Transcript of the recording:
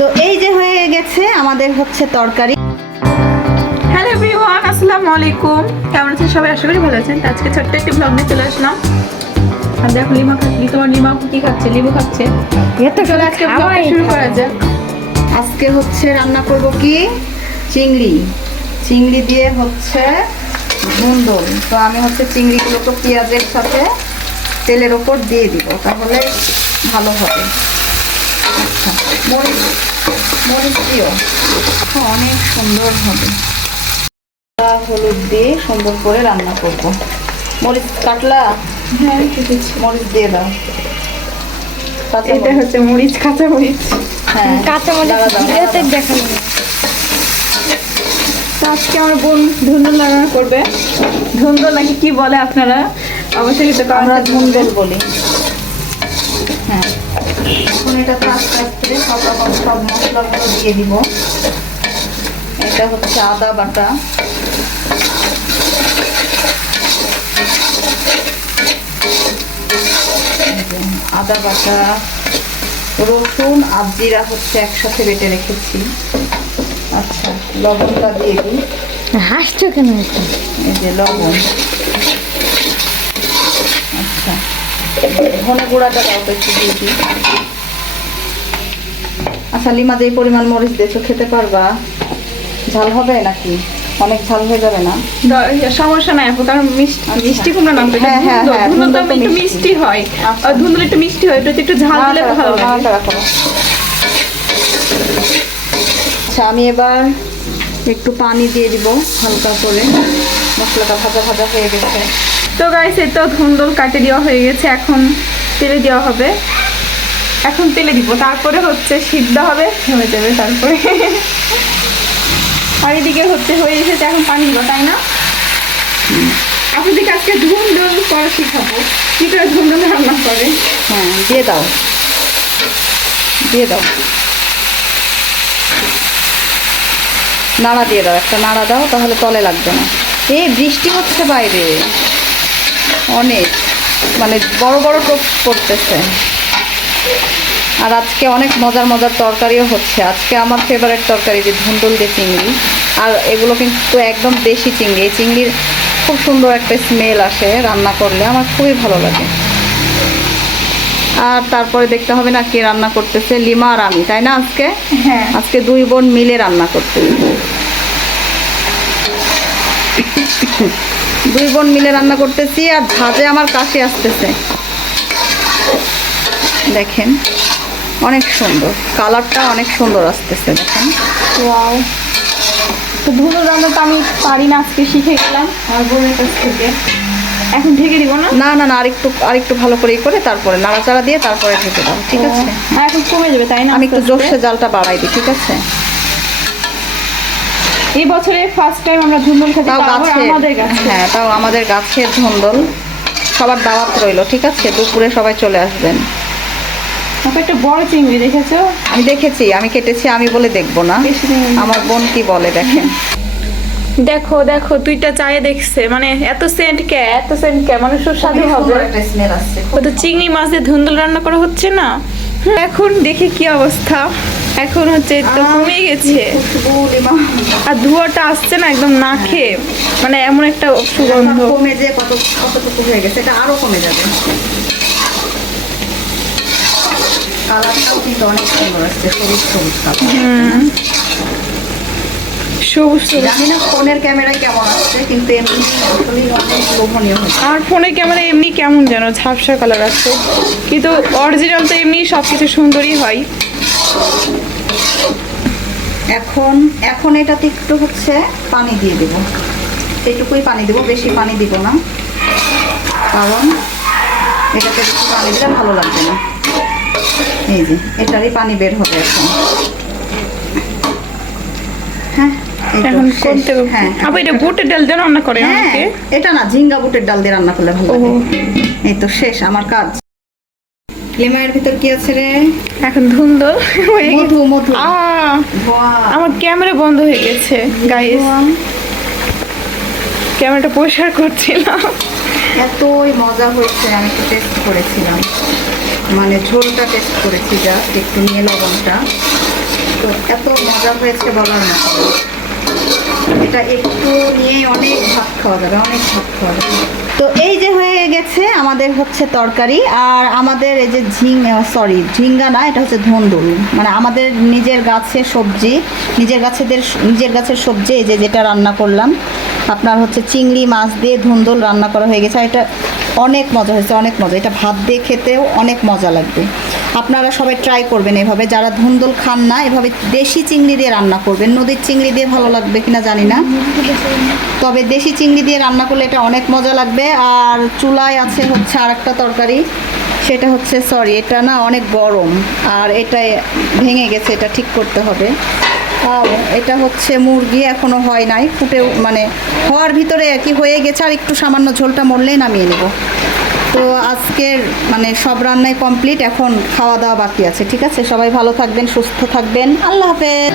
তো এই যে হয়ে গেছে আমাদের হচ্ছে তরকারি। হ্যালো এভরিওয়ান, আসসালামু আলাইকুম। কেমন আছেন সবাই? আশা করি ভালো আছেন। আজকে ছোট্ট একটি ব্লগ নিয়ে চলে আসলাম। আর দেখো লিমা খাচ্ছি, তোমার লিমা কি খাচ্ছে? লেবু খাচ্ছে। চলো আজকে ব্লগটা শুরু করা যাক। আজকে হচ্ছে রান্না করব কি চিংড়ি। চিংড়ি দিয়ে হচ্ছে ধুন্দুল। তো আমি হচ্ছে চিংড়িগুলোকে পেঁয়াজের সাথে তেলের ওপর দিয়ে দিব, তাহলে ভালো হবে। আচ্ছা, মরিচ মরিচ দিও, অনেক সুন্দর হবে। হলুদ দিয়ে সুন্দর করে রান্না করব। মরিচ কাটলা? হ্যাঁ, কেটেছি। মরিচ দিয়ে দাও। এটা হচ্ছে মরিচ, কাঁচা মরিচ। হ্যাঁ, কাঁচা মরিচ ভিডিওতে দেখানো না। তো আজকে আমার বোন ধুন্দুল রান্না করবে। ধুন্দুল নাকি কি বলে আপনারা অবশ্যই কিন্তু আমরা ধুন্দুল বলি। হ্যাঁ, এখন এটাতে আস্তে আস্তে সব মশলাগুলো দিয়ে দিব। এটা হচ্ছে আদা বাটা, আদা বাটা, রসুন আর জিরা হচ্ছে একসাথে বেটে রেখেছি। আচ্ছা, লবণটা দিয়ে দিই। হাসছো কেন? এই যে লবণ। আচ্ছা, ধনে গুঁড়াটা দাও তো একটু দিয়ে দিই। আচ্ছা লিমা, যে পরিমাণ মরিচ দিয়েছো খেতে পারবা? ঝাল হবে নাকি? অনেক ঝাল হয়ে যাবে না? সমস্যা নাই আপু, কারণ মিষ্টি কুমড়া নাম তো। হ্যাঁ, হ্যাঁ, হ্যাঁ, ধুন্দুল তো ধুন্দুল তো একটু মিষ্টি। মিষ্টি হয়। আর ধুন্দুল একটু মিষ্টি হয়, এটা একটু ঝাল দিলে ভালো লাগে। আচ্ছা, আমি এবার একটু পানি দিয়ে দিব হালকা করে। মশলাটা ভাজা ভাজা হয়ে গেছে। তো গাইস, এই তো ধুন্দুল কাটে দেওয়া হয়ে গেছে। এখন তেলে দেওয়া হবে। এখন তেলে দিব, তারপরে হচ্ছে সিদ্ধ হবে, হয়ে যাবে তারপরে। আর এদিকে হচ্ছে হয়ে এসেছে, এখন পানি দিব, তাই না? আপনাদেরকে আজকে ধুন্দুল করা শিখাবো, কি করে ধুন্দুল রান্না করে। হ্যাঁ, দিয়ে দাও, দিয়ে দাও, নাড়া দিয়ে দাও, একটা নাড়া দাও, তাহলে তলে লাগবে না। এই বৃষ্টি হচ্ছে বাইরে অনেক, মানে বড় বড় টোপ পড়তেছে। আর আজকে অনেক মজার মজার তরকারিও হচ্ছে। আজকে আমার ফেভারিট তরকারি যে ধুন্দুল দিয়ে চিংড়ি। আর এগুলো কিন্তু একদম দেশি চিংড়ি। এই চিংড়ির খুব সুন্দর একটা স্মেল আসে রান্না করলে, আমার খুবই ভালো লাগে। আর তারপরে দেখতে হবে না কে রান্না করতেছে, লিমা আর আমি, তাই না? আজকে হ্যাঁ, আজকে দুই বোন মিলে রান্না করতেছি। দুই বোন মিলে রান্না করতেছি। আর ভাজে আমার কাশি আসতেছে, দেখেন অনেক সুন্দর, কালারটা অনেক সুন্দর আসতেছে, দেখেন। ওয়াও। তো ধুন্দুল রান্না তো আমি পারি না, আজকে শিখে গেলাম আমার বোনের কাছ থেকে। এখন ঢেকে দিব না? না না না, আরেকটু ভালো করে করে তারপরে নাড়াচাড়া দিয়ে তারপরে ঢেকে দাও, ঠিক আছে? হ্যাঁ, এখন কমে যাবে, তাই না? আমি একটু জোরসে জালটা বাড়াই দিই, ঠিক আছে? এই বছরে ফার্স্ট টাইম আমরা ধুন্দুল খাচ্ছি, তাও তাও আবার গাছে, আমাদের গাছে। হ্যাঁ তাও আমাদের গাছের ধুন্দুল। সবার দাওয়াত রইলো, ঠিক আছে? দুপুরে সবাই চলে আসবেন। আপু, একটা বড় চিংড়ি দেখেছো? আমি দেখেছি, আমি কেটেছি, আমি বলে দেখবো না? বেশি দিন আমার বোন কি বলে দেখেন। দেখো দেখো, দুইটা চায়ে দেখছে, মানে এত সেন্ট কে মানে সুস্বাদু হবে। সুন্দর একটা স্মেল আসছে। ও তো চিংড়ি মাছ দিয়ে ধুন্দুল রান্না করা হচ্ছে না। এখন দেখি কি অবস্থা। এখন হচ্ছে তো কমে গেছে, খুশবু, লিমা। আর ধোঁয়াটা আসছে না একদম নাকে, মানে এমন একটা সুগন্ধ। কমে যে কতটুকু হয়ে গেছে, এটা আরো কমে যাবে। কালারটাও কিন্তু অনেক সুন্দর আসছে, সবুজ সবুজ কালার। সবুজ সবুজ। জানি না ফোনের ক্যামেরায় কেমন আসছে, কিন্তু এমনি আসলে অনেক লোভনীয় হয়েছে। আমার ফোনের ক্যামেরা এমনি কেমন যেন ঝাপসা কালার আছে, কিন্তু অরিজিনাল তো এমনি সবকিছু সুন্দরই হয়। এখন এটাতে একটু হচ্ছে পানি দিয়ে দেবো, এইটুকুই পানি দেবো, বেশি পানি দিব না, কারণ এটাতে বেশি পানি দিলে ভালো লাগবে না। এই যে এটারই পানি বের হবে এখন। হ্যাঁ, এই তো এখন শেষ। করতে হবে। হ্যাঁ, আপু, এটা বুটের ডাল দিয়ে রান্না করে হ্যাঁ, আমাকে? এটা না, ঝিঙ্গা বুটের ডাল দিয়ে রান্না করলে ভালো লাগে। এই তো শেষ আমার কাজ। লিমায়ের ভিতর কি আছে রে? এখন ধুন্দুল মধু, মধু। ধোয়া। আমার ক্যামেরা বন্ধ হয়ে গেছে গাইস, ক্যামেরাটা পরিষ্কার করছিলাম। এতই মজা হয়েছে, আমি একটু টেস্ট করেছিলাম, মানে ঝোলটা টেস্ট করেছি, জাস্ট একটু নিয়ে লবণটা। এত মজা হয়েছে বলার মতো না। এটা একটু নিয়েই অনেক ভাত খাওয়া যাবে, অনেক ভাত খাওয়া যাবে। তো এই যে হয়ে গেছে আমাদের হচ্ছে তরকারি। আর আমাদের এই যে ঝিঙ্গা না, এটা হচ্ছে ধুন্দুল, মানে আমাদের নিজের গাছের সবজি, নিজের গাছের সবজি। এই যে যেটা রান্না করলাম আপনার হচ্ছে চিংড়ি মাছ দিয়ে ধুন্দুল রান্না করা হয়ে গেছে। আর এটা অনেক মজা হয়েছে, অনেক মজা। এটা ভাত দিয়ে খেতেও অনেক মজা লাগবে। আপনারা সবাই ট্রাই করবেন এভাবে, যারা ধুন্দুল খান না এভাবে দেশি চিংড়ি দিয়ে রান্না করবেন। নদীর চিংড়ি দিয়ে ভালো লাগবে কিনা জানি না, তবে দেশি চিংড়ি দিয়ে রান্না করলে এটা অনেক মজা লাগবে। আর চুলায় আছে হচ্ছে আর একটা তরকারি, সেটা হচ্ছে এটা না অনেক গরম, আর এটা ভেঙে গেছে, এটা ঠিক করতে হবে। আর এটা হচ্ছে মুরগি, এখনো হয় নাই, ফুটেও মানে হওয়ার ভিতরে আর কি হয়ে গেছে। আর একটু সামান্য ঝোলটা মরলেই নামিয়ে নেব। তো আজকের মানে সব রান্নাই কমপ্লিট, এখন খাওয়া দাওয়া বাকি আছে। ঠিক আছে, সবাই ভালো থাকবেন, সুস্থ থাকবেন, আল্লাহ হাফেজ।